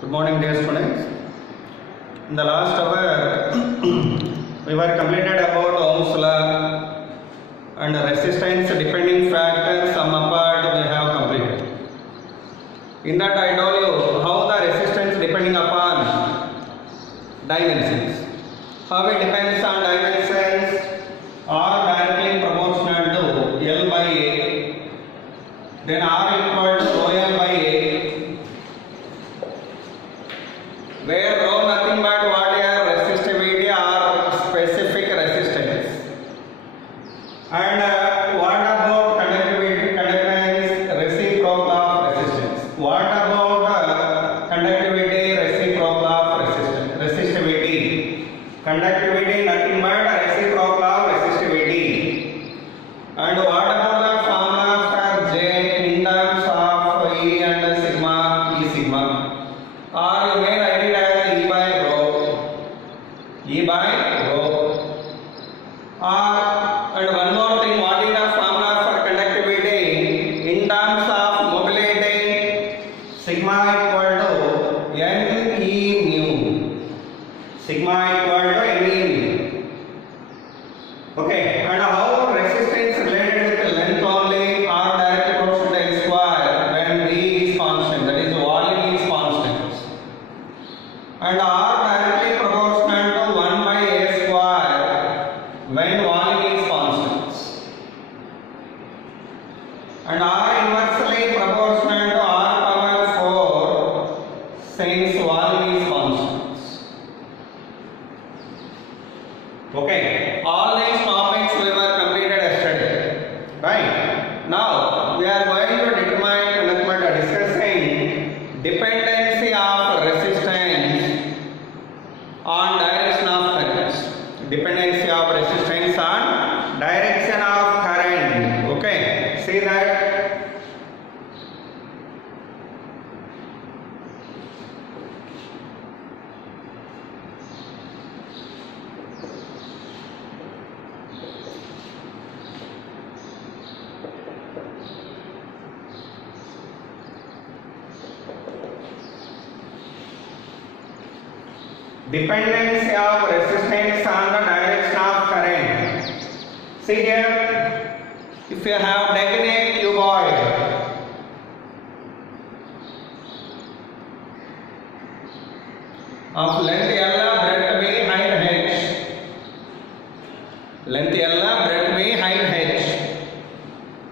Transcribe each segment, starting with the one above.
Good morning, dear students. In the last hour, we were completed about Ohm's law and resistance depending factor sum apart we have completed. In that I told you how the resistance depending upon dimensions. How it depends on dimensions are directly proportional to L by A. Then R equal to rho L by A. Where rho nothing but what are resistivity or specific resistance. And what about conductivity, conductance, reciprocal of resistance? What about conductivity, reciprocal of resistance, resistivity? Conductivity nothing but reciprocal of resistivity. And what about the formulas for J in terms of E and sigma, E sigma? Or you may write it as E by rho. E by rho. And one more thing, what is the formula for conductivity? In terms of mobility, sigma equal to N E mu. Sigma equal to N E mu. Okay, and how resistance related with length only or directly proportional to L square when V is constant, that is volume is constant. And R directly proportional to 1 by A square when volume is constant. And R inversely proportional to R power 4 since volume is constant. Okay, all these topics we were completed yesterday, right? Now we are going to discussing dependency of resistance on direction of current. Dependency of resistance on direction of current. Okay, see that. Dependency of resistance on the direction of current. See here, if you have taken a cuboid, of length L, breadth B, height H. Length L, breadth B, height H.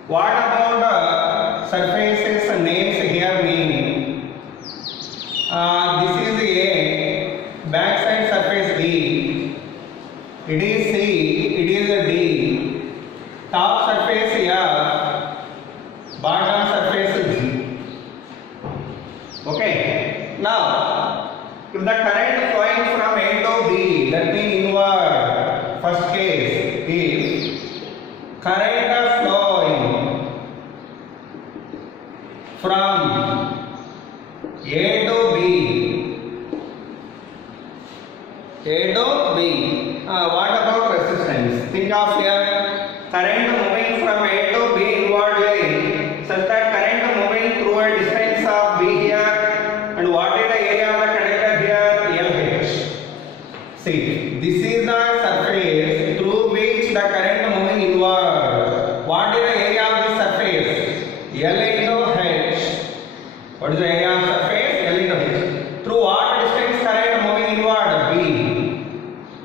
What about the surfaces names here mean? This is A, backside surface B, it is C, it is D, top surface F, bottom surface G. Okay, now if the current flowing from A to B, that means inward, first case, if current flowing from A to B, what about resistance? Think of here, current moving from A to B inwardly, such that current moving through a distance of B here, and what is the area of the conductor here? LH. See, this is the surface through which the current moving inward. What is the area of this surface? L into H. What is the area of surface? L into H. Through what distance current moving inward? B.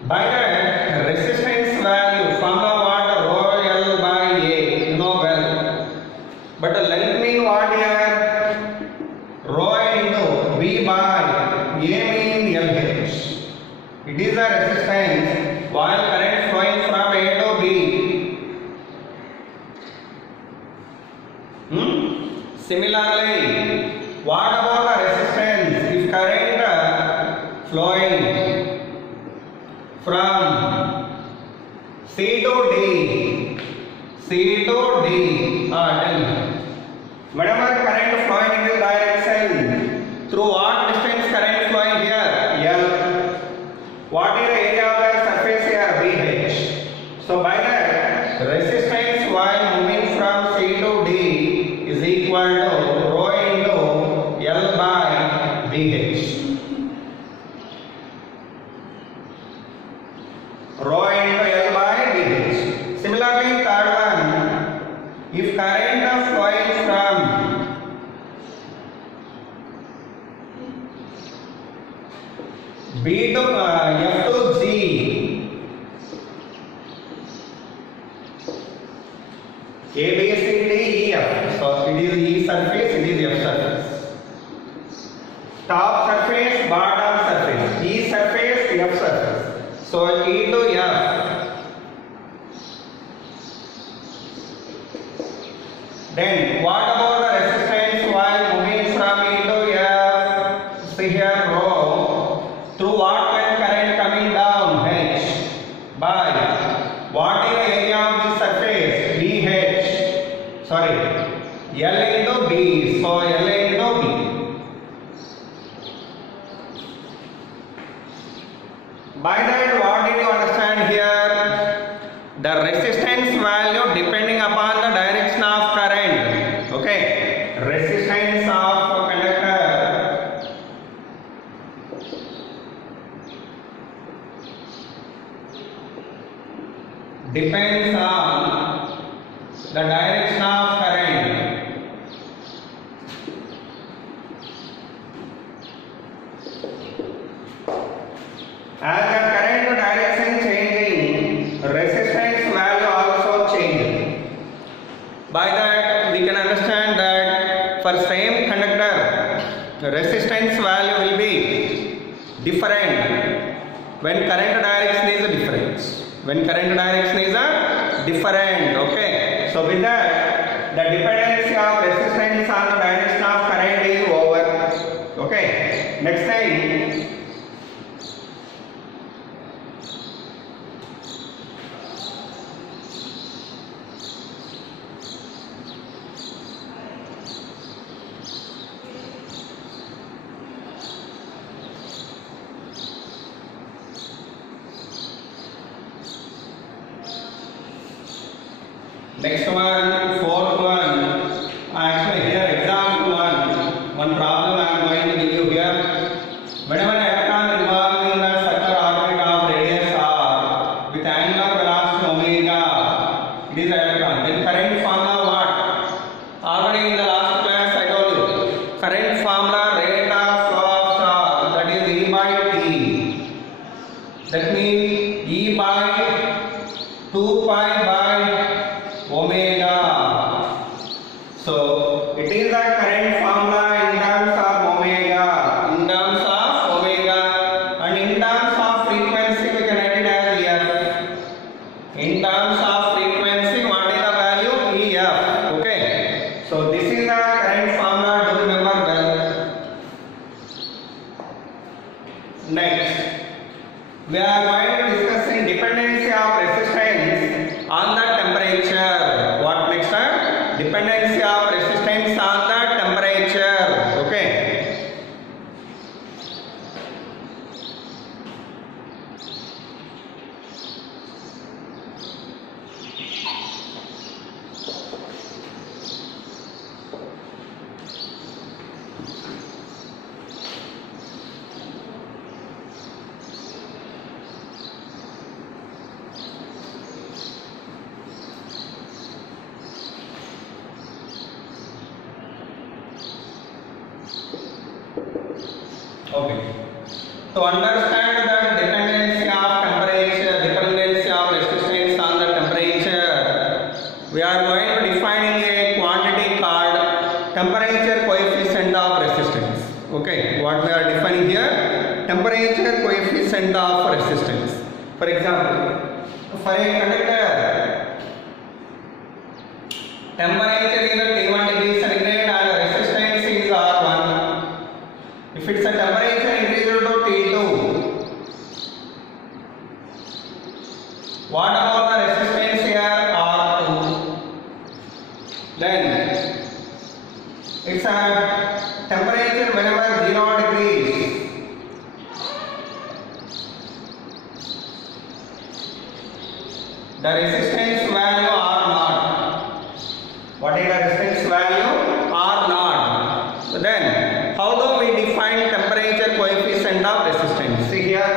By the resistance value, formula what? Rho L by A, you know well. But the length mean what here? Rho into B by A mean LH. It is the resistance while current flowing from A to B. Similarly, what about the resistance if current flowing from C to D, tell me. Whenever current flowing in this direction, through what distance current flowing here? L. What is the area of the surface here? BH. So by that, resistance while moving from C to D is equal to rho into L by BH. Rho into L by dH. Similarly, third one, if current flows from B to F to G, A, B, C, D, E, F. So it is E surface, it is F surface. Top surface, bottom surface. E surface, F surface. So E to F. Then what about the resistance while moving from E to F? See here, rho. Through what current coming down? H. By what is the area of the surface? BH. Sorry. L into B. So L into B. By that, what did you understand here? The resistance value depending upon the direction of current. Okay. Resistance of conductor depends on the direction of current. As the current direction changing, resistance value also changes. By that we can understand that for same conductor, the resistance value will be different when current direction is different. When current direction is different, okay. So with that, the dependency of resistance on the direction of current is over. Okay. Next time. Next one, fourth one. Actually, here example one problem I am going to give you here. Whenever an electron revolves in the circular orbit of radius r with angular velocity omega, it is an electron. Then current formula what? Already in the last class I told you. Current formula rate of flow of charge, that is E by T. That means E by 2 pi by omega. So it is the current formula in terms of omega, and in terms of frequency we can write it as F. In terms of frequency, what is the value? EF. Okay. So this is the current formula to remember well. Next, we are going to discuss in dependency of resistance on the temperature. What next? Dependency of resistance on the temperature. Okay. Okay. To understand the dependency of temperature, dependency of resistance on the temperature, we are going to define a quantity called temperature coefficient of resistance. Okay. What we are defining here? Temperature coefficient of resistance. For example, for a conductor, temperature is at T1 degree centigrade and resistance is R1. If it's a temperature increased to T2, what about the resistance here? R2. Then it's a temperature whenever 0 degrees. The resistance value R0. What is the resistance value? R0. So then, how do we define temperature coefficient of resistance. See here,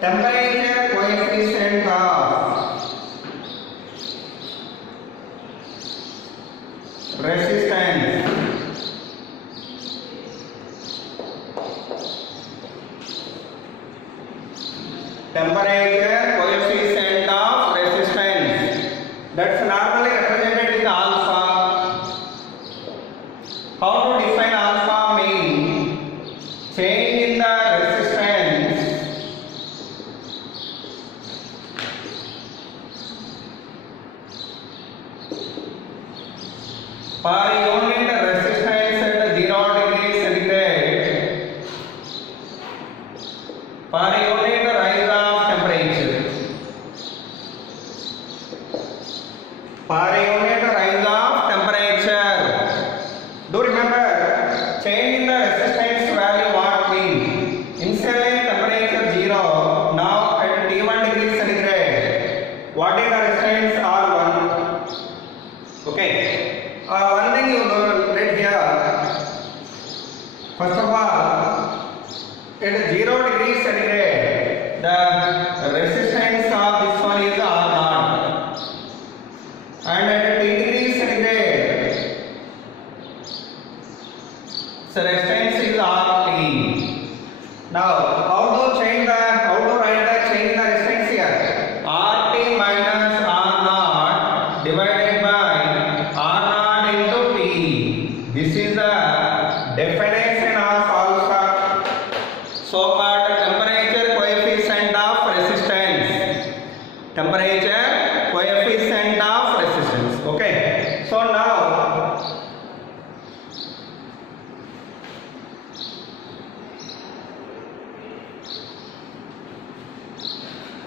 temperature coefficient of resistance. Temperature coefficient of resistance. That's normally represented with alpha. How to define alpha? Means change in the resistance per unit resistance at 0 degrees centigrade per unit rise of temperature. Per unit rise of temperature. Do remember, change in the resistance value what means? Initially temperature 0, now at T1 degrees centigrade. What is the resistance? R1. Okay. One thing you read here. First of all, at 0 degrees centigrade, the resistance of this one is R0. And at T degrees centigrade, the resistance is RT. Now, how to write the change in the resistance here? RT minus R0 divided by R0 into T. This is the definition of alpha. So called temperature coefficient of resistance. Temperature coefficient of resistance. Okay. So now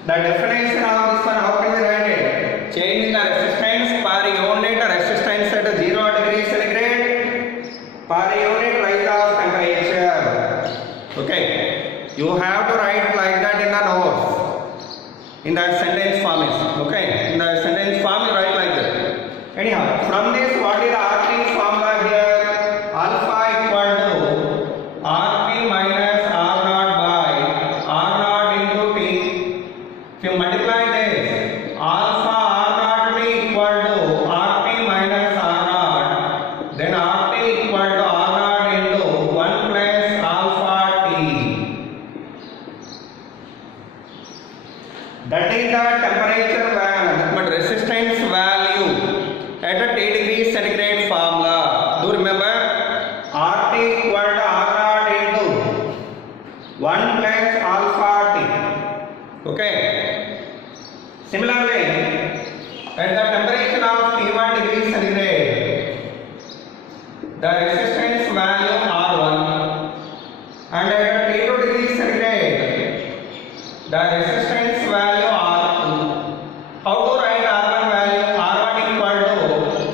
the definition of this one, how can we write it? Change in the resistance per unit resistance at 0 degrees centigrade per unit rise of temperature. Okay. You have to write like that in the notes. In the sentence form is. Okay. In the sentence form you write like that. Anyhow, from this what is the RT formula here? Alpha equal to RP minus R0 by R0 into T. If you multiply this, alpha R0 T equal to RP minus R0, then RT equal to R0 into 1 plus alpha T. That is the temperature value, but resistance value at a T degree centigrade formula. Do remember, RT equal to R0 into 1 plus alpha T. Okay. Similarly, at the temperature of T1 degree centigrade, the resistance value R1, and at T2 degree centigrade, the resistance value R2. How to write R1 value? R1 equal to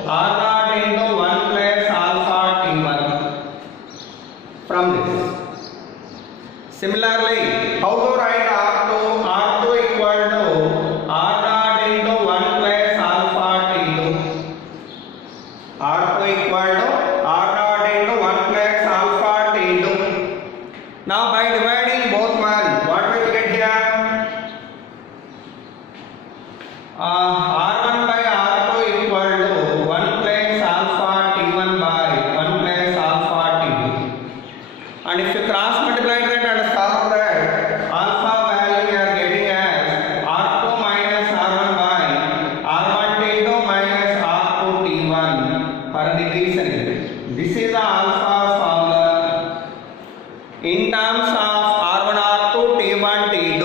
R0 into 1 plus alpha T1. From this. Similarly, how to write R2? R2 equal to R0 into 1 plus alpha T2. R2 equal to R0 into 1 plus alpha T2. Now by dividing both one, what will we get here? R1 by R2 equal to 1 plus alpha T1 by 1 plus alpha T2. And if you cross multiply that and solve that, alpha value we are getting as R2 minus R1 by R1 T2 minus R2 T1 per degree centigrade. This is the alpha formula in terms of R1 R2 T1 T2.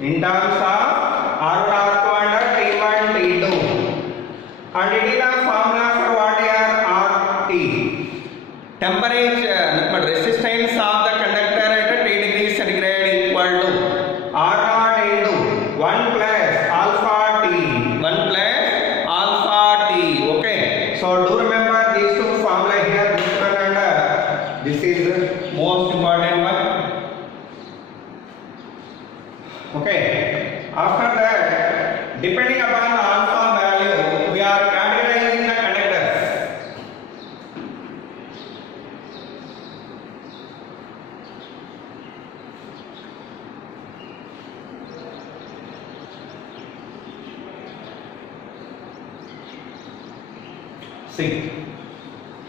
In terms of R1 R2 and T1 T2. And it is the formula for what here? RT. Temperature, but resistance of the conductor at T degree centigrade equal to R0 into 1 plus alpha T. 1 plus alpha T. Okay. So do remember these two formula here, this one and this is the most important one. Okay. After that, depending upon the alpha value, we are categorizing the conductors. See,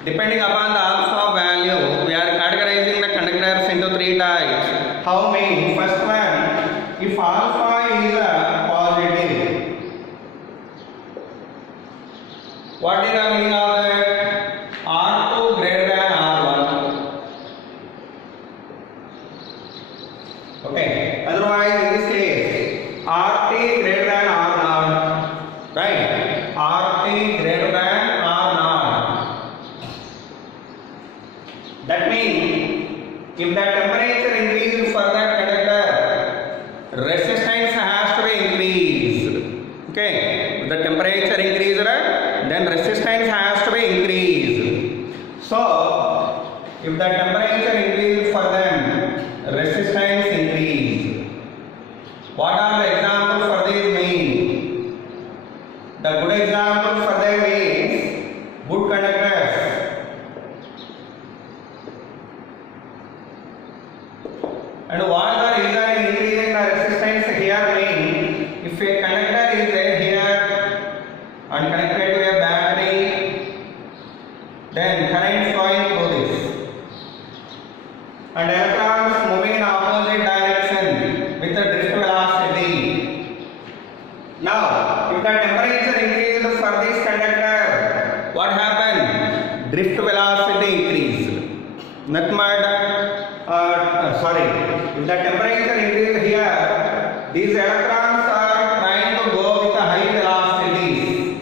depending upon the alpha value, we are categorizing the conductors into three types. How many? First one, if alpha is a positive, what is the meaning of that? R2 greater than R1. Okay. Otherwise, in this case, RT greater than R0. Right? RT greater than R0. That means, if the temperature increases for that conductor, resistance has to be increased. Okay? If the temperature increases, then resistance has to be increased. So, if the temperature increases for them, resistance increase. What are the examples for this mean? The good example for them is good conductors. And what the reason in increasing the resistance here mean? If a conductor is there here and connected to a battery, then current flowing through this, and electrons moving in opposite direction with the drift velocity. Now, if the temperature increases for this conductor, what happened? Drift velocity increased. Nothing if the temperature increases here, these electrons are trying to go with a high velocities.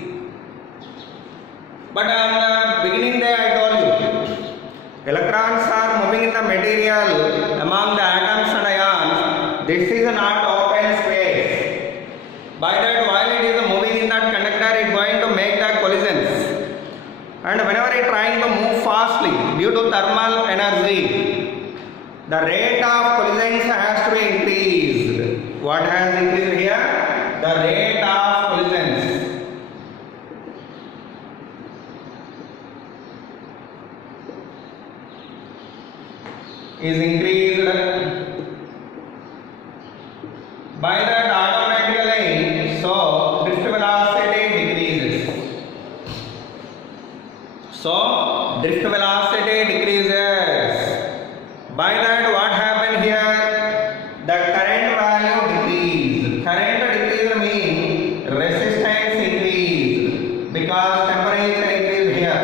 But on the beginning day I told you, electrons are moving in the material among the atoms and ions. This is not open space. By that, while it is moving in that conductor, it is going to make the collisions. And whenever it is trying to move fastly due to thermal energy, the rate of collisions has to be increased. What has increased here? The rate of collisions. Is increased. By that automatically, so drift velocity decreases. So drift velocity decreases. By that, what happened here? The current value decreased. Current decrease means resistance increased because temperature increased here.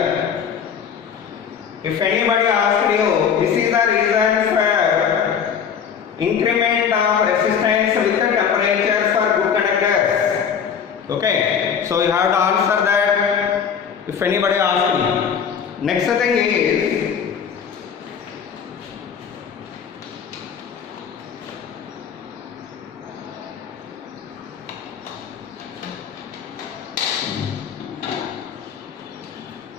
If anybody asks you, this is the reason for increment of resistance with the temperature for good conductors. Okay, so you have to answer that if anybody asks you. Next thing is,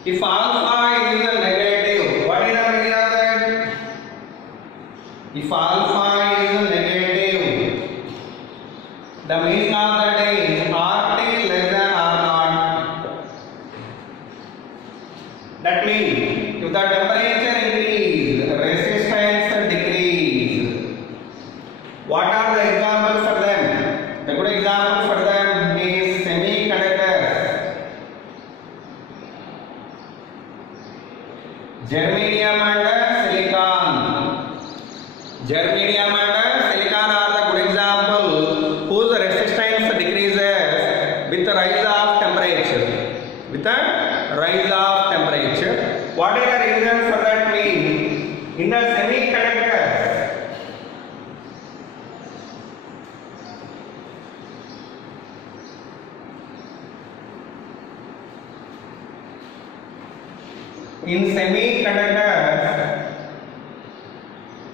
if alpha is a negative, what is the meaning of that? If alpha is a negative, the meaning of that is RT less than R0. That means if the temperature increase, resistance decrease. What are the examples for them? The good example for them is semiconductors. Germanium and silicon. Germanium and silicon are the good example whose resistance decreases with the rise of temperature. With the rise of temperature. What is the reason for that mean? In the semiconductors,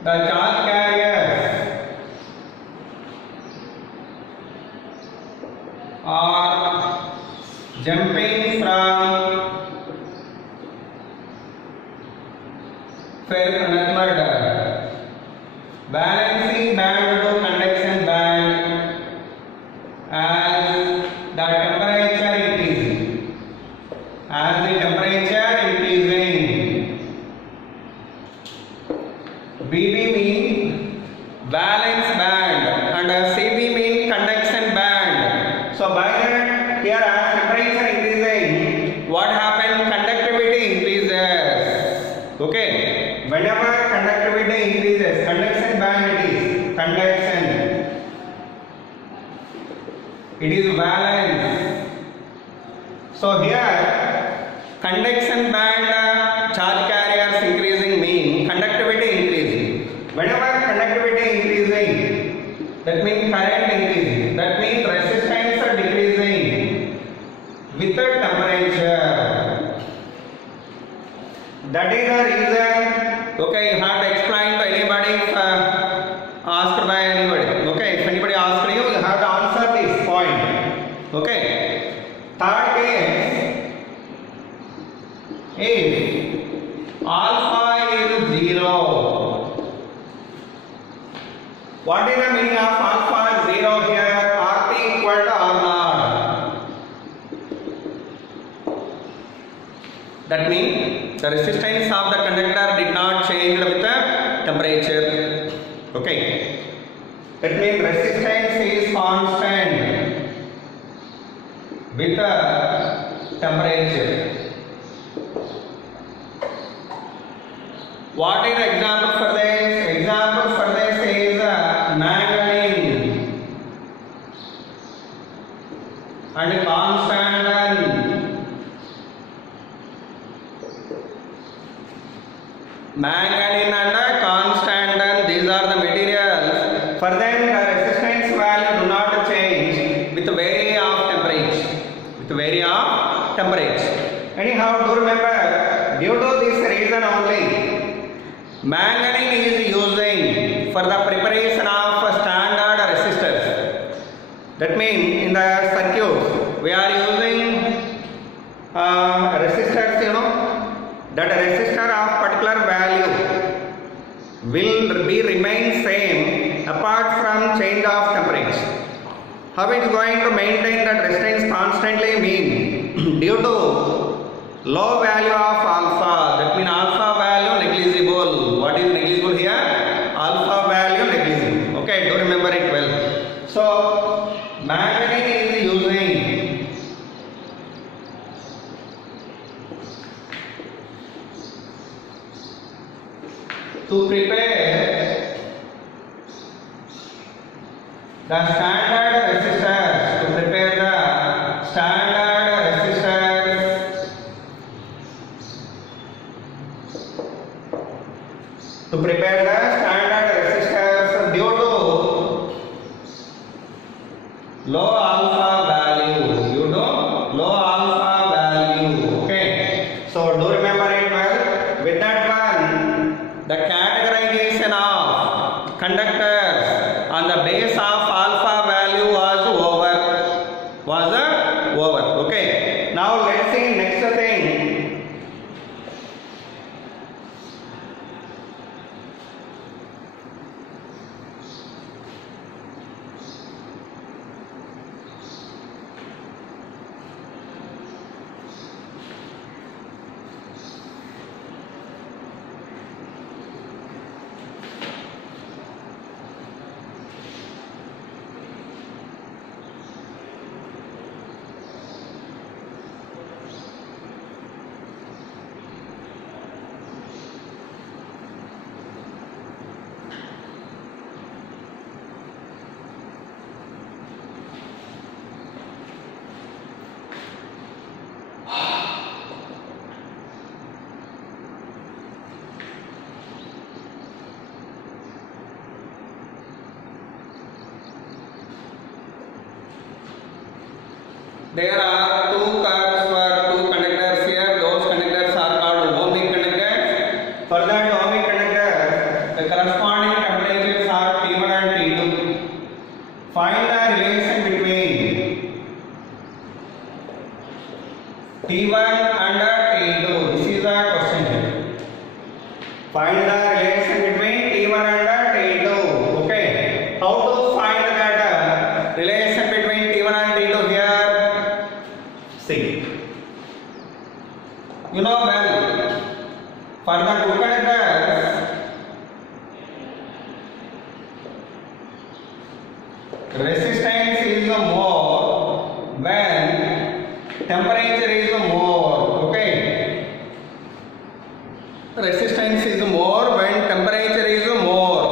the charge carriers are jumping from balancing band to conduction band as the temperature increases. As the temperature increasing, BB means valence band and CB means conduction band. So by that, here as temperature increasing, what happened? Conductor increases. Conduction band it is. Conduction. It is valence. So here conduction band charge carriers increasing mean conductivity increasing. Whenever conductivity increasing, that means current increasing. That means resistance are decreasing with the temperature. That is the reason. Okay, you have to explain to anybody if asked by anybody. Okay, if anybody asks you, you have to answer this point. Okay. Third case, if alpha is 0, what is the meaning of alpha 0 here? RT equal to R0. That means the resistance of the conductor did not change with the temperature. Okay. That means resistance is constant with the temperature. What is the example for this? Example for this is manganese and constantine. Manganese and constantine, these are the materials. For them the resistance value do not change with the vary of temperature. With the vary of temperature. Anyhow, do remember, due to this reason only, manganese is using for the preparation of standard resistors. That means in the circuit we are using resistors, you know, that resistor of particular value will be remain same apart from change of temperature. How it is going to maintain that resistance constantly mean due to low value of alpha. That means alpha value negligible. What is negligible here? Alpha value negligible. Okay, do remember it well. So manganese is using to prepare the standard resistors. To prepare the standard resistors. To prepare the standard resistors due to low alpha value. Due to low alpha value. Okay. So do remember it well. With that one, the categorization of conductors on the base of alpha value was over. Over. Okay. Now let's see next thing. There are two curves for two conductors here. Those conductors are called ohmic conductors. For that ohmic conductor, the corresponding temperatures are T1 and T2. Find the relation between T1 and T2. This is the question. Find the relation between T1 and T2. Okay. How to find that relation between T1 and T2 here? See, you know well, for the two conductors, resistance is more when temperature is more. Okay, resistance is more when temperature is more.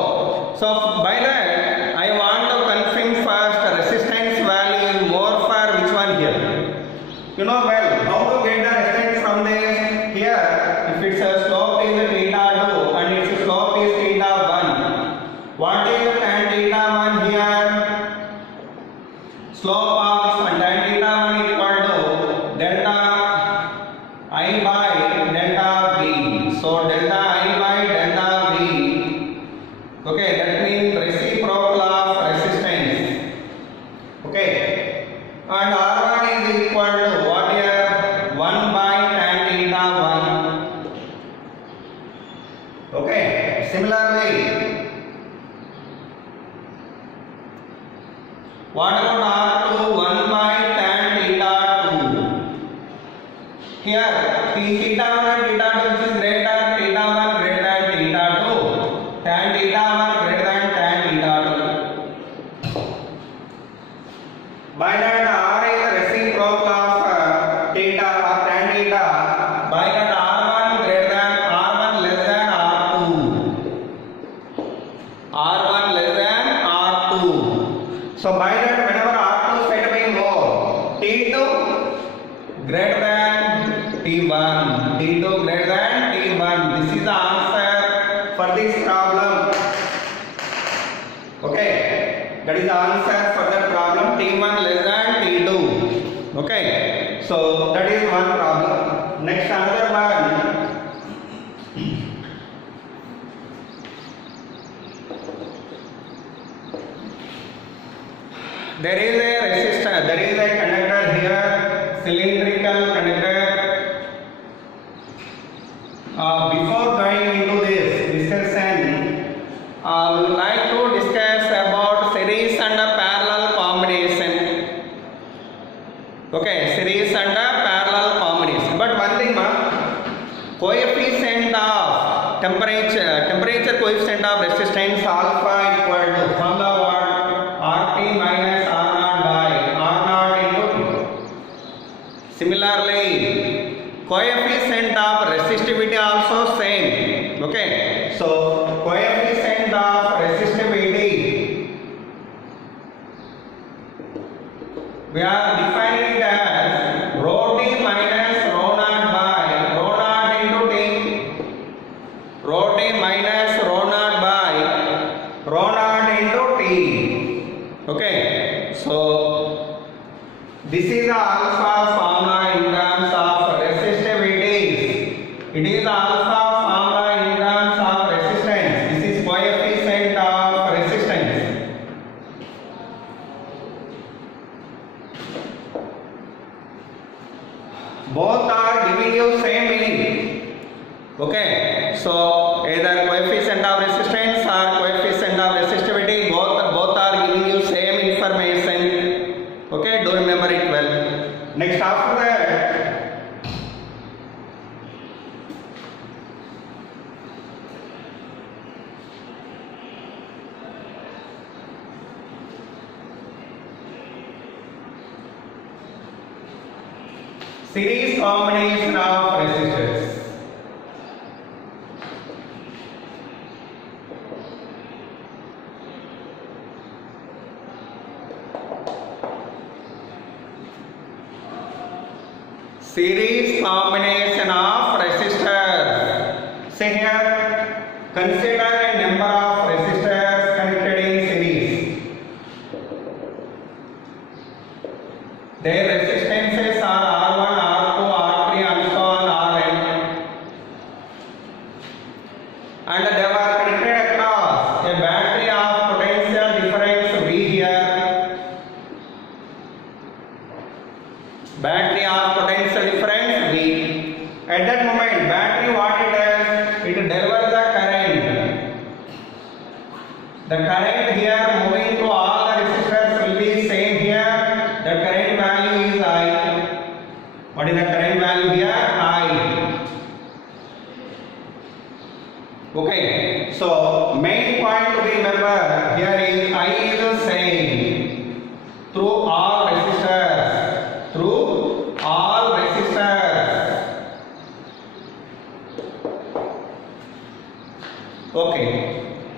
that means reciprocal of resistance. Okay, and R1 is equal to what here? 1 by tan theta 1. Okay, similarly, what about R2? 1 by tan theta 2. Here, theta 1 and theta 2 is greater, theta 1 greater than theta 2, tan theta 1 greater than tan theta 2. By that, R is the reciprocal of theta or tan theta. By that, R1 greater than R1 less than R2. R1 less than R2. So by that, whenever R2 is said to be more, T2 greater than T1, T2 greater than T1. This is the answer for this problem. Okay, that is the answer for that problem. T1 less than T2. Okay, so that is one problem. Next, another one. There is a resistor, there is a conductor here, cylindrical conductor. Before going into this discussion, we would like to discuss about series and parallel combination. Okay, series and parallel combination. But one thing, coefficient of temperature coefficient of resistance alpha equal to formula what? RT minus R0 by R0 into T. Similarly, coefficient of resistivity also same. Okay, so coefficient of resistivity we are defining it as rho T minus rho naught by rho naught into T. Rho T minus rho naught by rho naught into T. Okay, so this is the alpha formula in terms of resistivity. It is the alpha formula in terms of resistance. This is coefficient of resistance. Both are giving you same meaning. Okay, so either coefficient of resistance or coefficient of resistivity, both are giving you same information. Okay, do remember it well. Next, after that, series combination of resistors. Series combination of resistors. Say here, consider a number of resistors connected in series. Their resistances are R1, R2, R3 and so on Rn. And they were connected across a battery of potential difference V here. Battery of potential difference V. At that moment, battery what it does? It delivers the current. The current here moving to all the resistors will be same here. The current value is I. What is the current value here? I. Okay. So main point to remember here is I is the same through all resistors. Through all resistors. Okay.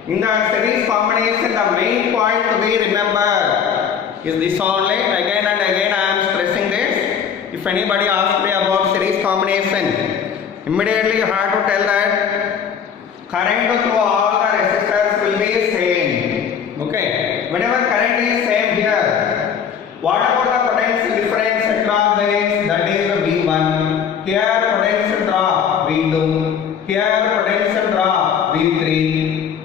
In the series combination, the main point to be remembered is this only. Again and again I am stressing this. If anybody asks me about series combination, immediately you have to tell that current through all the resistors will be same. Okay. Whenever current is same here, what about the potential difference across this? That is V1. Here potential drop V2. Here potential drop V3.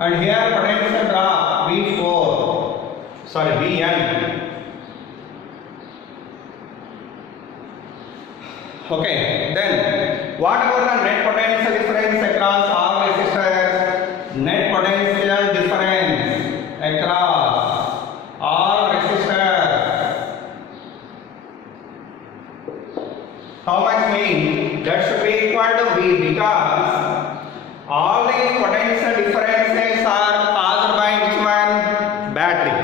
And here potential drop V4, sorry Vn. Okay, then what about the net potential difference across all resistors? Net potential difference across all resistors. How much mean? That should be equal to V, because all these potential differences are caused by which one? Battery.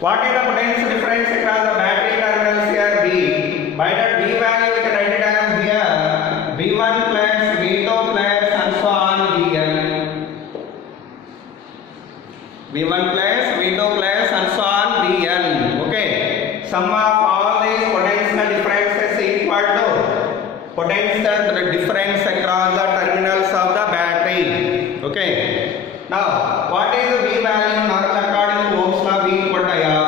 What is the potential difference across the battery terminals here? V. By that V value we can write it as here V1 plus V2 plus and so on Vn. V1 plus V2 plus and so on Vn. Okay. Sum of all these potential differences equal to potential difference across the terminals of the battery. Okay. Now, what is the V value? According to Ohm's law, V equal to IR.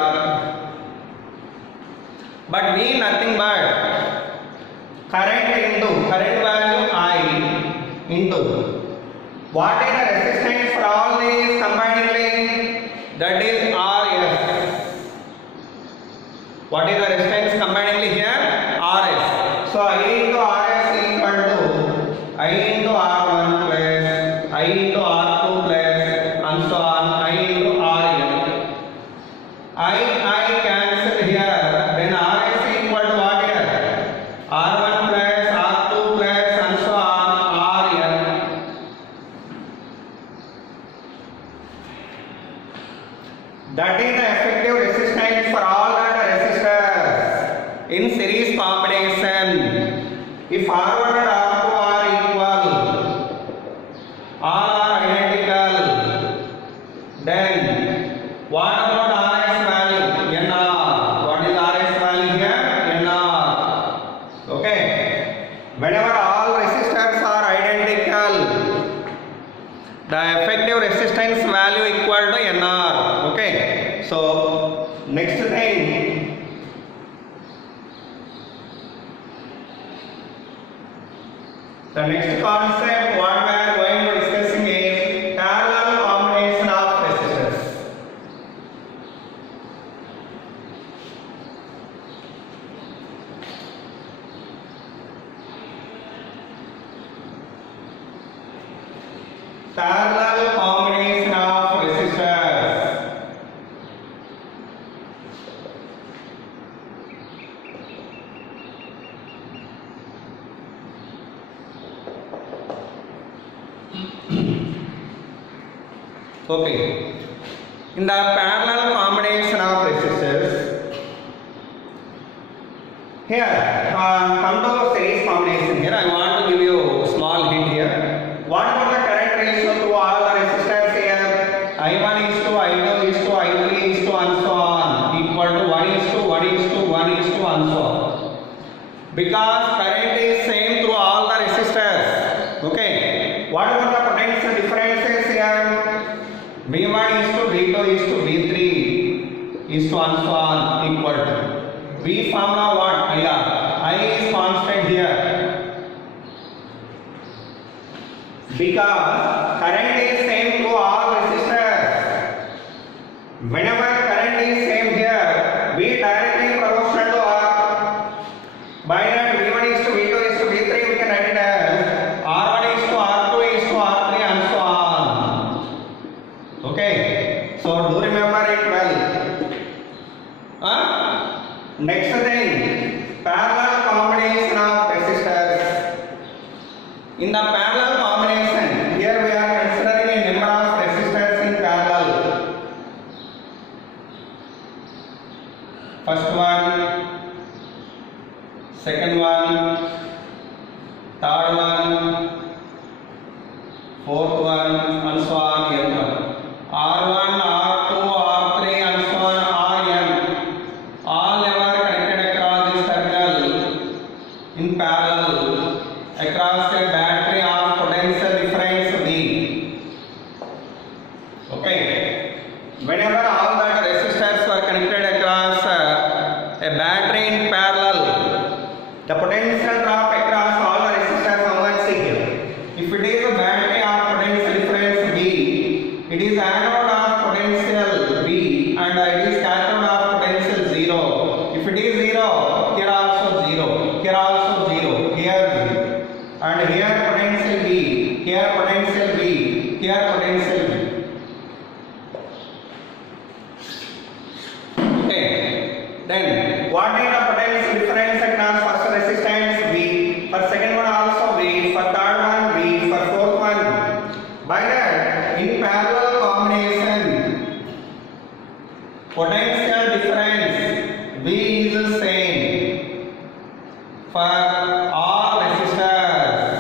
But V nothing but current value I into what is the resistance for all these combinedly? That is RS. What is the resistance combinedly here? RS. So I into RS equal to I into R1 plus I into R2 plus and so on I into Rn. I cancel here, then RS equal to what here? R1 plus R2 plus and so on Rn. That is the effective resistance for all the resistors in series combination. If R1 and R2 are equal, all are identical, then what about RS value? NR. What is RS value here? NR. Okay. Whenever all resistors are identical, the effective resistance value equal to NR. Okay. So next thing, the next concept what we are going to discussing is parallel combination of resistors. Parallel combination of resistors. Okay. In the parallel combination of resistors, here come to series combination. Here I want to give you a small hint here. What about the current ratio to all the resistors here? I1 is to I2 is to I3 is to and so on equal to 1 is to 1 is to 1 is to and so on. Because current is same through all the resistors. Okay. What about the potential differences here? V1 is to V2 is to V3 is to and so on equal to V formula what? IR. I is constant here because current is same to all resistors. Whenever current is same here, V directly proportional to R. By that V1 is to V2 is to V3 we can write it as R1 is to R2 is to R3 and so on. Okay, so do remember it well. Next thing, parallel combination of resistors. In the parallel combination, here we are considering a number of resistors in parallel. First one, second one, third one, fourth one, and so on. R1, R2, R3, and so on. Rn. All are connected across this terminal in parallel across a battery of potential difference V. Okay. Whenever all that resistors are connected across a battery in parallel, the potential drop across all the resistors how much here? If it is a battery of potential difference V, it is anode potential V and it is cathode of potential 0. If it is 0, here also 0, here also 0, here 0. And here potential V, here potential V, here potential V. Okay. Then what is the potential difference across first resistance V, for second one also V, for third one V, for fourth one. By that, in parallel combination, potential difference V is the same for all resistors.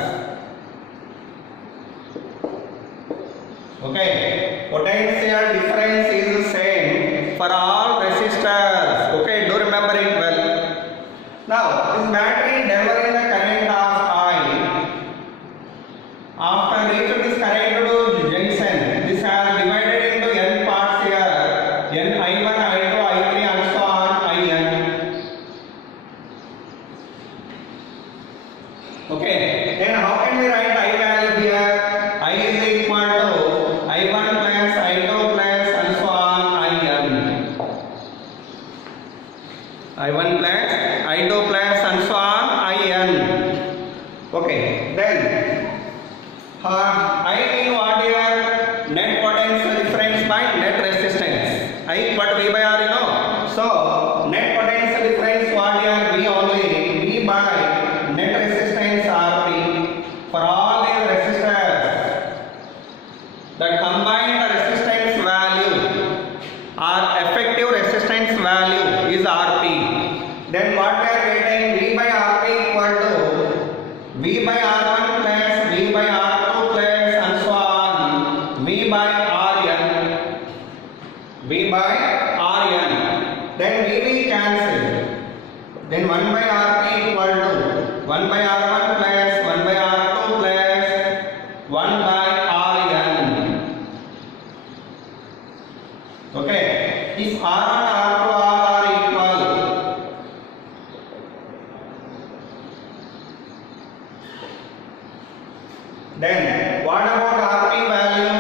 Okay, potential difference is the same for all resistors. Okay, do remember it well. Now, this battery delivering the current of I. After reaching this current to junction, this has divided into n parts here. N I1, I2, I3 and so on In. Okay, then how can we write I value here? I is equal to I1 plus I2 plus and so on In. I1 plus I2 plus and so on In. Okay, then I mean what here? Net potential difference by net resistance. I what V by R, you know. So net potential difference what here? V only. V by net resistance Rp. For all these resistors, the combined resistance value or effective resistance value is Rp. Then what we are getting? V by Rp equal to V by R1 plus V by R2 plus and so on V by Rn. V by Rn. Then V cancel. Then 1 by Rp equal to 1 by R1 plus 1 by R2 plus 1 by Rn. Okay. If R1 R2 are equal, then what about Rp value?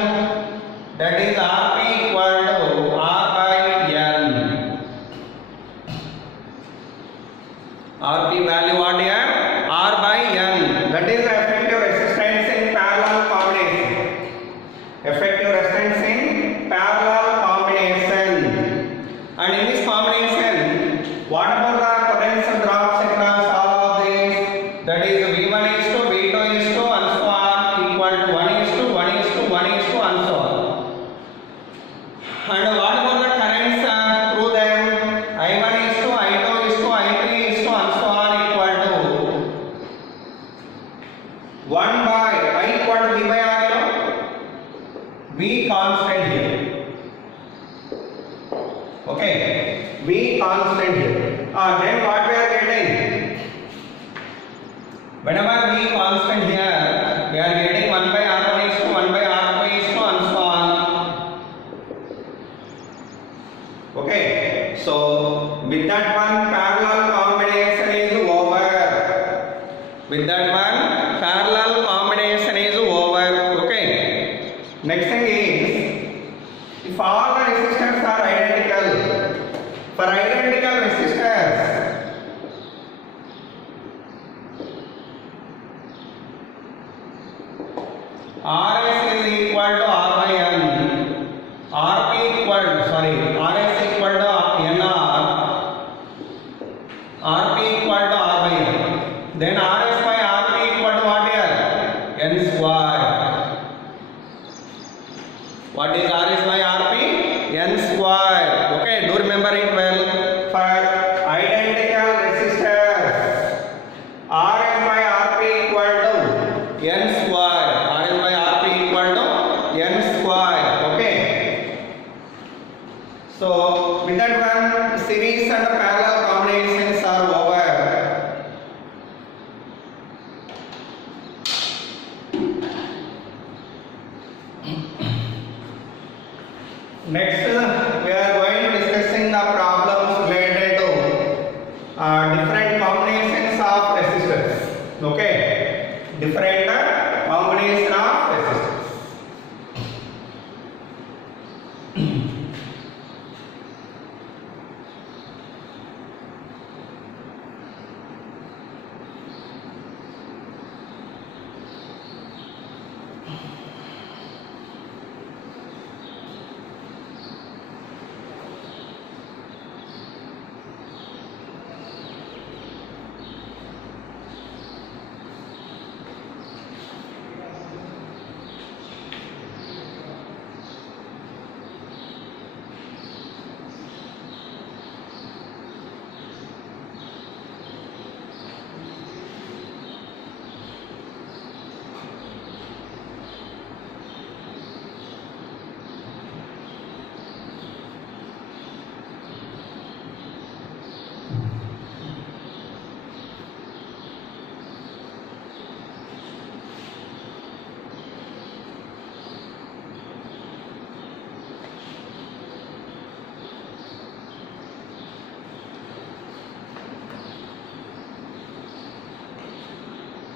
That is Rp equal to R by N. Rp value what here? R by N. That is effective resistance in parallel combination. Effective resistance in parallel combination. And in this combination, what about the potential drops across all of these? That is V1 is to V2 is to and so on equal to 1 is to 1 is to 1 is to and so on. And what about the currents through them? I1 is to I2 is to I3 is to and so on equal to 1 by I equal to V by R. V constant here. Okay, V constant here. Then what we are getting? Whenever V constant here, we are getting 1 by R1 is to 1 by R2 is to and so on. Okay, so with that one parallel combination is over. With that one parallel combination is over. Okay. Next thing is, if all the resistors are identical, for identical resistors, Rs is equal to R by N. Rp equal to, Rs equal to Nr. Rp equal to R by N. Then Rs by Rp equal to what here? N square. What is Rs by Rp? N square. Okay, do remember it well. For identical resistors, Rs by Rp equal to N square. Rs by Rp equal to N square. Okay. So with that one, series and parallel combinations are over. Next, we are going to discussing the problems related to different combinations of resistors. Okay, different combination of resistors.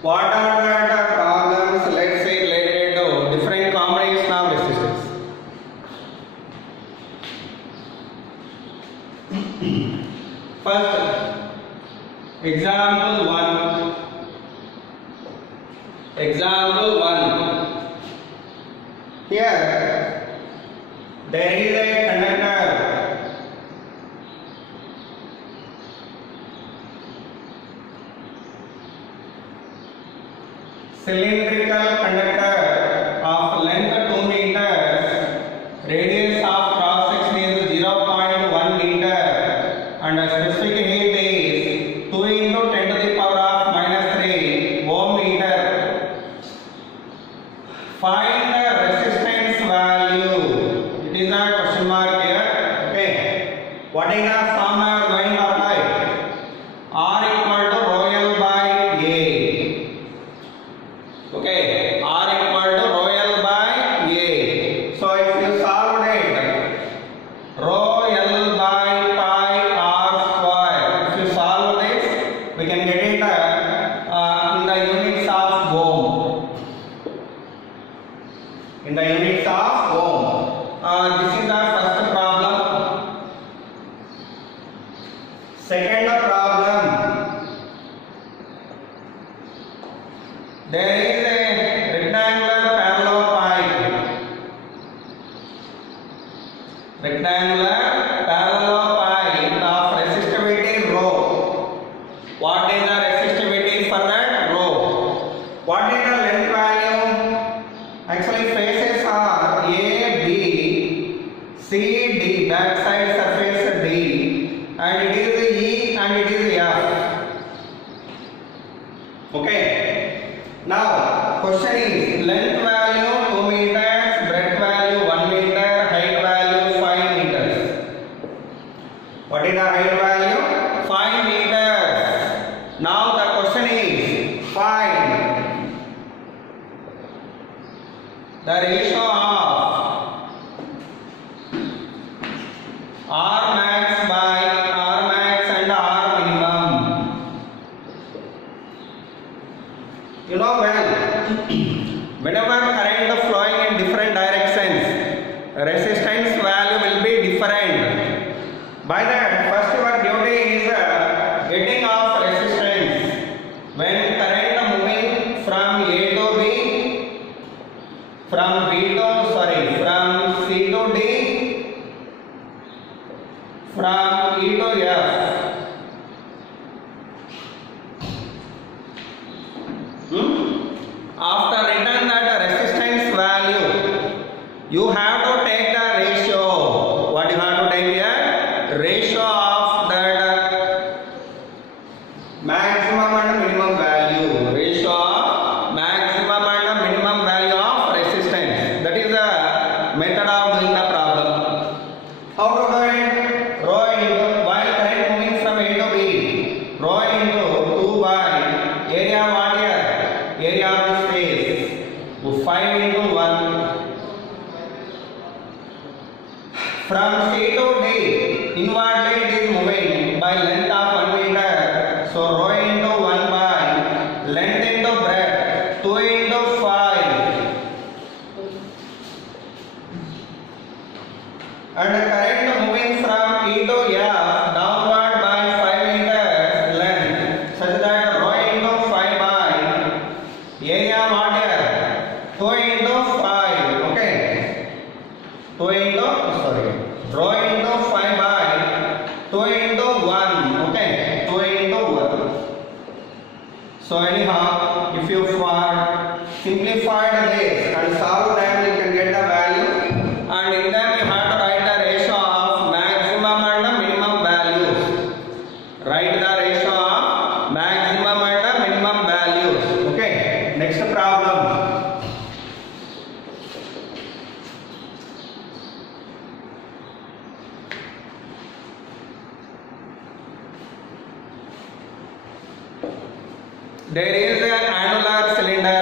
What are the problems, let's say, related to different combination of resistors? First, example 1. Example 1. Here, there is a conductor. Cylindrical conductor of length 2 meters, radius of cross section is 0.1 meter, and the specific height is 2 into 10 to the power of minus 3 ohm meter. Find the resistance value. It is a question mark here. Okay. What is the formula going to apply? R equal to rho L by A. Okay, R equal to rho L by A. So if you solve it, rho L by pi R square. If you solve this, we can get it in the units of ohm. In the units of ohm. This is the first problem. Second problem. There is a rectangular parallel pipe. Rectangular parallel pipe of resistivity rho. What is the resistivity for that? Rho. What is the length value? Actually, faces are A, B, C, D. Backside surface D, and it is E and it is F. Okay. Now, question is length value 2 meters, breadth value 1 meter, height value 5 meters. What is the height value? 5 meters. Now the question is find the ratio of R max by R max and R minimum. You know well, whenever current flowing in different directions, resistance value will be different. By that, first your duty is getting of resistance. When current moving from A to B, from C to D, from E to F. After return that resistance value, you have to take the ratio. What you have to take here? Ratio of that maximum and minimum value. Ratio of maximum and minimum value of resistance. That is the method of doing the problem. How to do it? Rho into, while current moving from A to B, rho into 2 by area what here? Area of the space. 5 into 1. From C to D, inwardly it is moving by length of 1 meter. So rho into 1 by length into breadth 2 into 5. and the current moving from E to F downward by 5 meters length such that rho into 5 by area what here 2 into 5, okay, 2 into rho into 5 by 2 into 1, okay, 2 into 1. So anyhow, if you simplify this and solve them, you can get the value, and in them you have to write the ratio of maximum and the minimum values. Write the ratio of maximum and the minimum values. Okay. Next problem. There is an annular cylinder.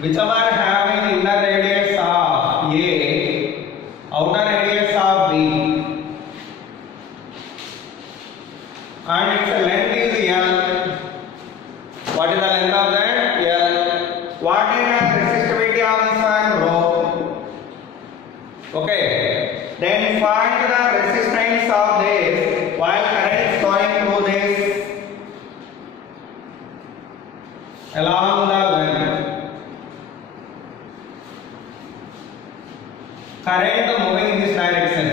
Whichever having inner radius of A, outer radius of B, and its length is L. What is the length of that? L. What is the resistivity of this one? Rho. Okay. Then find the resistance of this while current is going through this along the length. Current moving in this direction.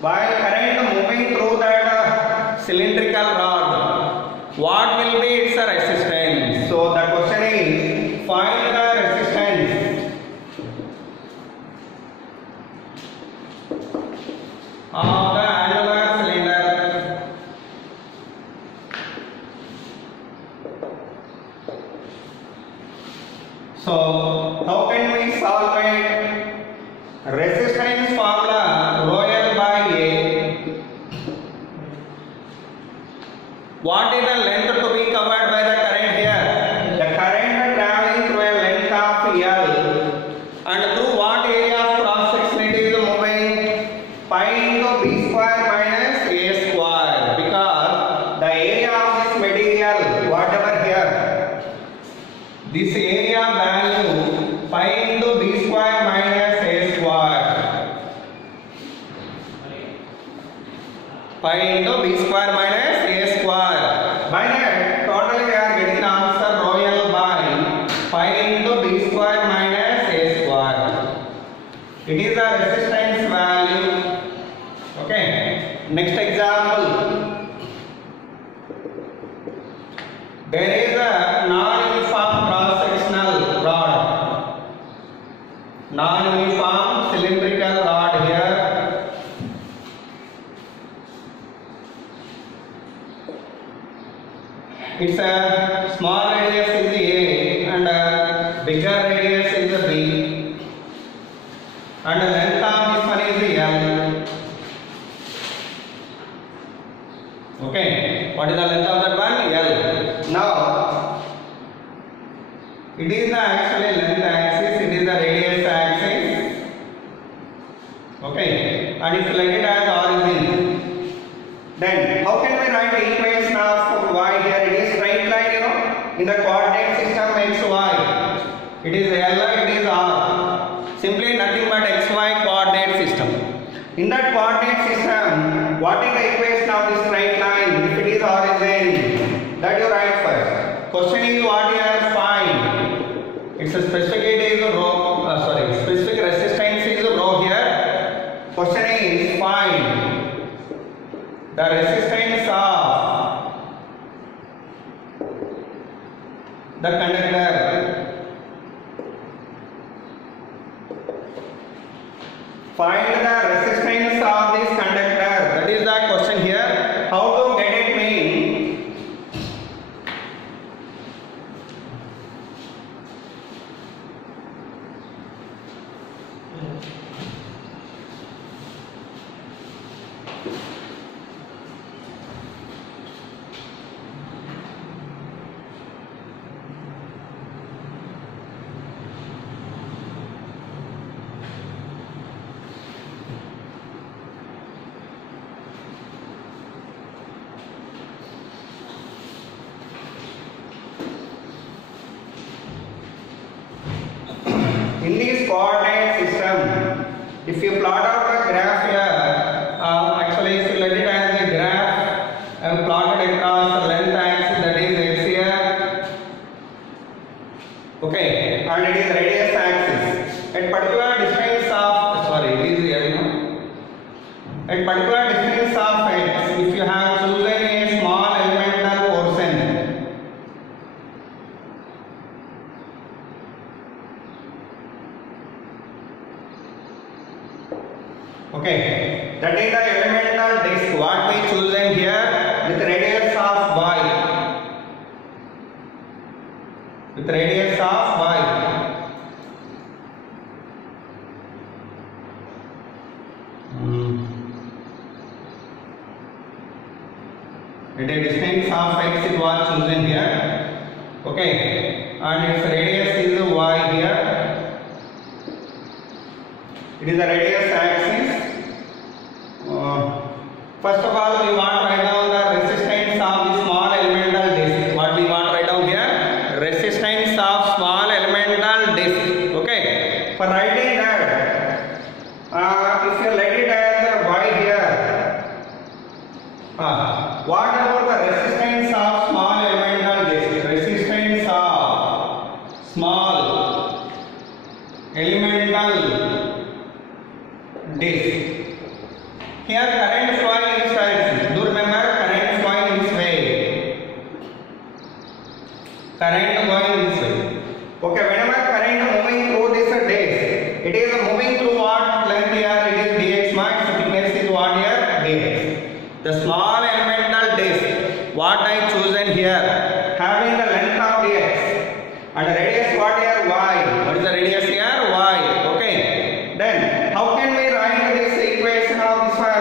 While current moving through that cylindrical rod, what will be its resistance? So the question is, find the resistance of the annular cylinder. So how can we solve it? Resistance formula rho L by A. What is the length to be covered by the current here? The current traveling through a length of L, and through what area of cross section it is moving? Pi into B square minus A square, because the area of this material, whatever here, this area value pi into B square minus A square. Pi into B square minus A square. By that, totally we are getting the answer rho L by pi into B square minus A square. It is the resistance value. Okay. Next example. There is a non-uniform cross-sectional rod, non-uniform cylindrical rod here. It's a small radius is A and a bigger radius is B, and the length of this one is L. Okay, what is the length of that one? L. Now, it is the actually length axis, it is the radius axis. Okay, and if let it as origin, then how can we write the equation of y here? It is straight line, you know, in the coordinate system x, y. It is L, it is R. Simply nothing but xy coordinate system. In that coordinate system, what is the equation of this straight line? If it is origin, that you write first. Question is what you have to find. Its specific is rho. Specific resistance is rho here. Question is find the resistance of the conductor. Find the resistance of this conductor. That is the question here. How to get it mean? if you plot out the graph here, actually if you let it as a graph and plotted across the length axis, that is x here, okay, and it is radius axis. At particular distance of, sorry, it is here, no? At particular distance of x, if you have chosen a small elemental portion, okay, that is the elemental disk what we chosen here with radius of y, with radius of y. At a distance of x is what chosen here, okay, and its radius is y here. It is the radius axis. First of all, we want to write down the resistance of the small elemental disk. What we want to write down here? Resistance of small elemental disk. Okay. For writing that, if you let it as a y here, what about the resistance of small elemental disk? Resistance of small elemental disk. Here current flowing in this direction. Do remember current flowing in this way. Current going this way. Okay, whenever current moving through this disk, it is moving through what length here? It is dx max. Thickness is what here? Dx. The small elemental disk, what I chosen here, having the length of dx and the radius what here? Y. What is the radius here? Y. Okay. Then how can we write this equation of this one?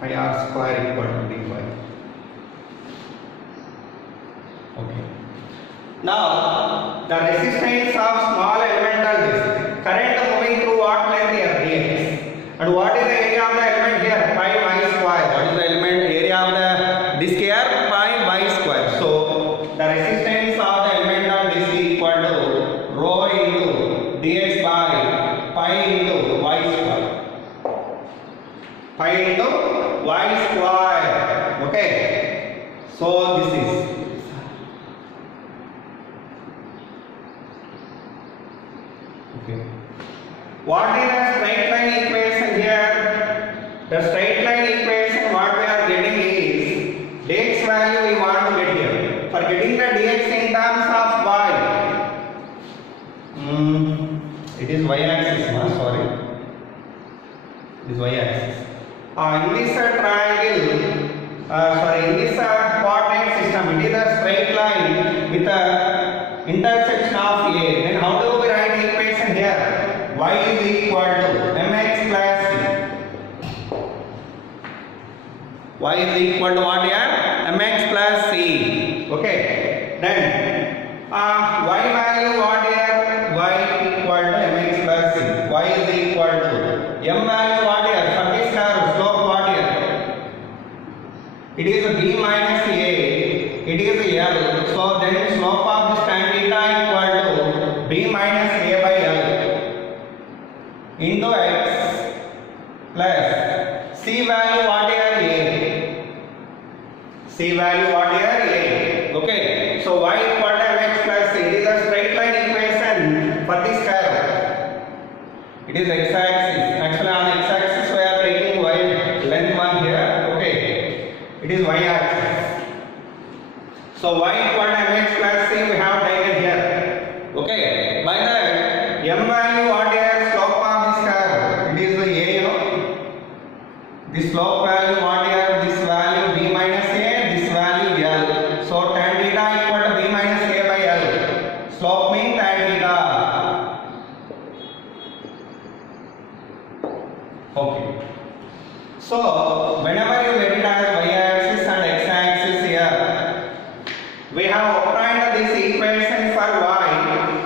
Pi r square equal to dy. Okay. Now the resistance of small elemental disk, current moving through what length here? Dx. And what is the area of the element here? Pi y square. What is the element area of the disk here? Pi y square. So the resistance of the elemental disk is equal to rho into dx by pi into y square. Pi into y square. Okay. So this is. Okay. What is the straight line equation here? The straight line equation what we are getting is dx value we want to get here. For getting the dx in terms of y, it is y axis, sorry. It is y axis. In this triangle, in this coordinate system, it is a straight line with the intersection of A. Then how do we write the equation here? Y is equal to mx plus c. Y is equal to what here? Mx plus c. Okay. Then y value what here? Y equal to mx plus c. Y is equal to m value what here? For this curve, slope what here? It is b minus a. It is l. So then slope of this tan theta equal to b minus a by l into x plus c value what here? A. C value what here? A. Okay. So y equal to mx plus c. It is a straight line equation for this curve. It is x axis. Actually on x axis we are taking y length one here. Okay. It is y axis. So y equal to mx plus c we have taken here. Okay. By that m value what here? Slope of this curve. It is the a, you know. The slope value what here? This value b minus a. This value l. So tan theta equal to b minus a by l. Slope means tan theta. Okay. So whenever you get it as y axis and x axis here, we have obtained this equation for y.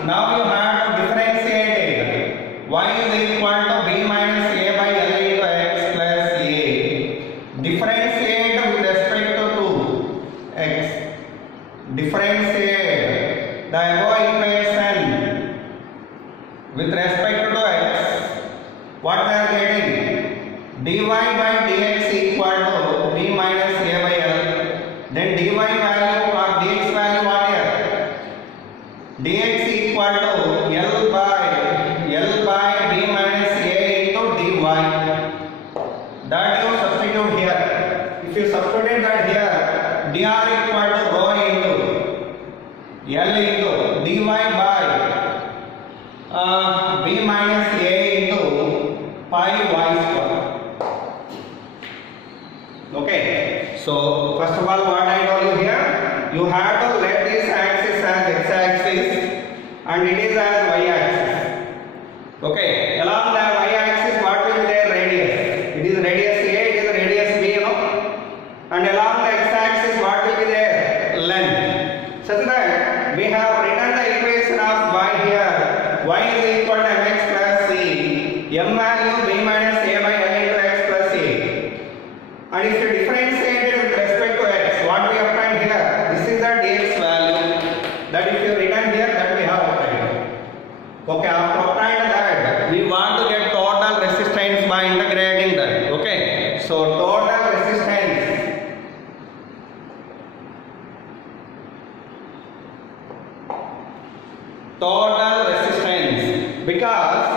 Now you have to differentiate it. Y is equal to b minus a by l into x plus a. Differentiate with respect to x. Differentiate the above equation with that you substitute here. If you substitute that here, dr equal to rho into L into dy by b minus a into pi y square. Okay, so first of all, what I told you here, you have to let this axis as x-axis and it is as y-axis. Okay, along the y-axis, what will be their radius? It is radius a, it is radius b, you know. And along the x-axis, what will be their length? Such that we have written the equation of y here. Y is equal to mx plus c. M value b minus a by l into x plus a. And if you differentiate it with respect to x, what we obtained here, this is the dx value. That if you written here, that we have obtained. Okay, after obtained that, we want to get total resistance by integrating that. Okay, so total resistance. Total resistance, because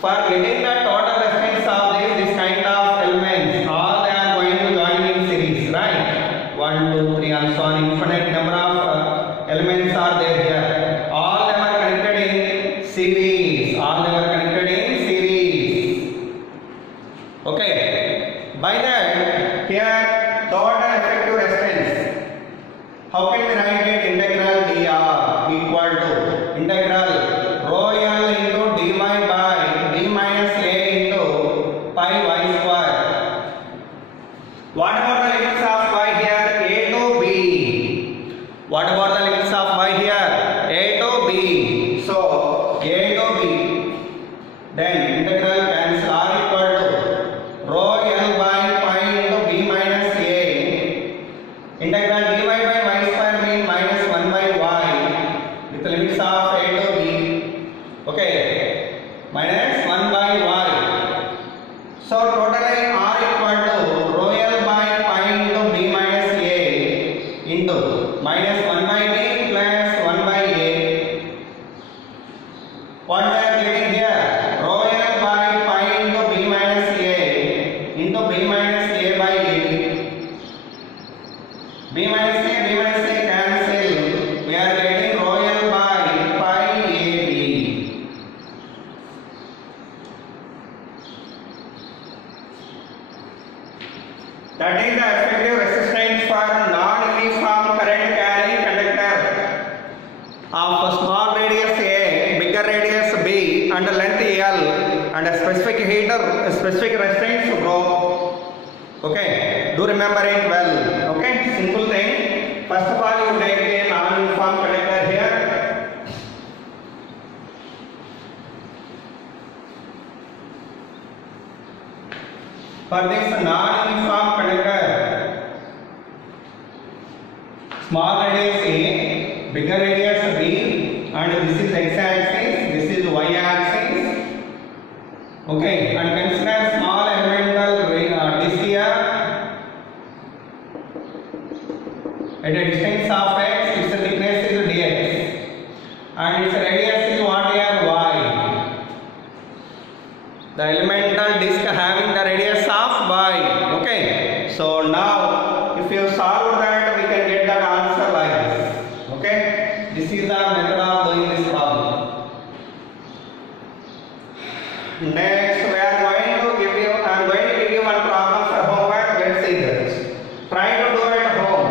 for getting the total resistance of this kind of elements, all they are going to join in series, right? 1, 2, 3 and so on, infinite number of elements are there here. All them are connected in series. All them are connected in series. Okay. By that, here total effective resistance. How can we write it? Integral dr equal to integral rho l into dy by b minus a into pi y square. What about the limits of y here? A to b. What about the limits of y here? A to b. So a to b. Then integral cancel r equal to rho l by pi into b minus a. Integral dy by y square means minus 1 by y with the limits of a to b. Okay, minus 1 by y. So totally r equal to rho l by pi into b minus a into minus 1 by b plus 1 by a. What we are getting here? Rho l by pi into b minus a into b minus a by a. B minus a cancel. We are getting rho l by pi ab. That is the effective resistance for non-uniform current carrying conductor of small radius A, bigger radius B and length L and a specific resistance rho. Okay, do remember it well. Okay, simple thing. First of all, you take a non-uniform conductor here. For this non-uniform conductor, small radius A, bigger radius B, and this is x-axis, this is y-axis. Okay, and consider small elemental disk here. At a distance of x, its thickness is dx, and its radius is what here? Y. The elemental disk having the radius of y. Okay, so now if you solve that, we can get that answer like this. Okay, this is the method of doing this problem. Next, we are going to give you. I am going to give you one problem for homework. Let's see this. Try to do it at home.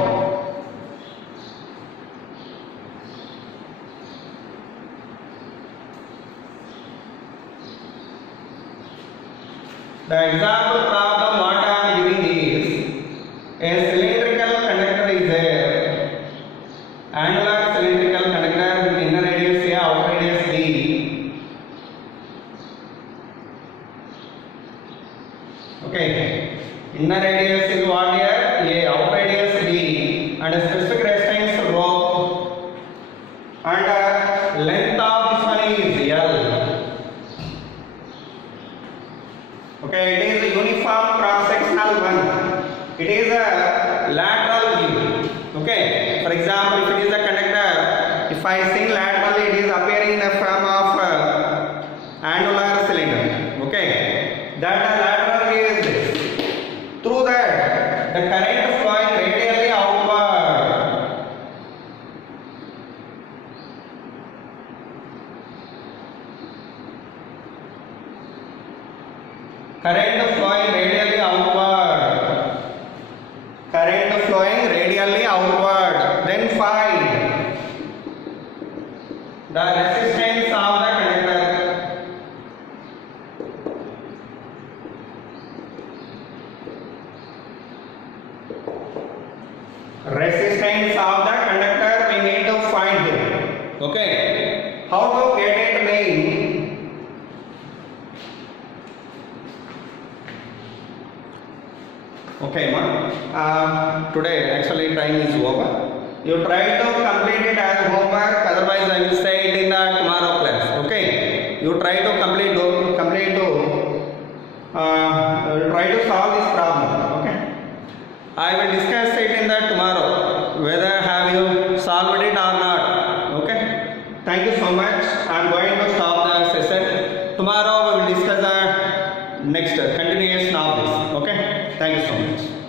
The example problem what I am giving is a cylindrical conductor is there. Angular cylindrical conductor with inner radius A, outer radius B. Okay, inner radius is what here? A, outer radius B, and a specific resistance rho, and length of this one is L. Okay, it is a uniform cross-sectional one. It is a lateral view. Okay, for example, if it is a conductor, if I see laterally, it is appearing in the form of annular cylinder. Okay, that lateral view is this. Resistance of the conductor we need to find here. Okay. How to get it means, okay ma, today actually time is over. You try to complete it as homework, otherwise I will say it in the tomorrow class. Okay, you try to try to solve this problem. Okay, I will discuss it in the tomorrow whether have you solved it or not. Okay, thank you so much. I am going to stop the session. Tomorrow we will discuss the next continuation of this. Okay, thank you so much.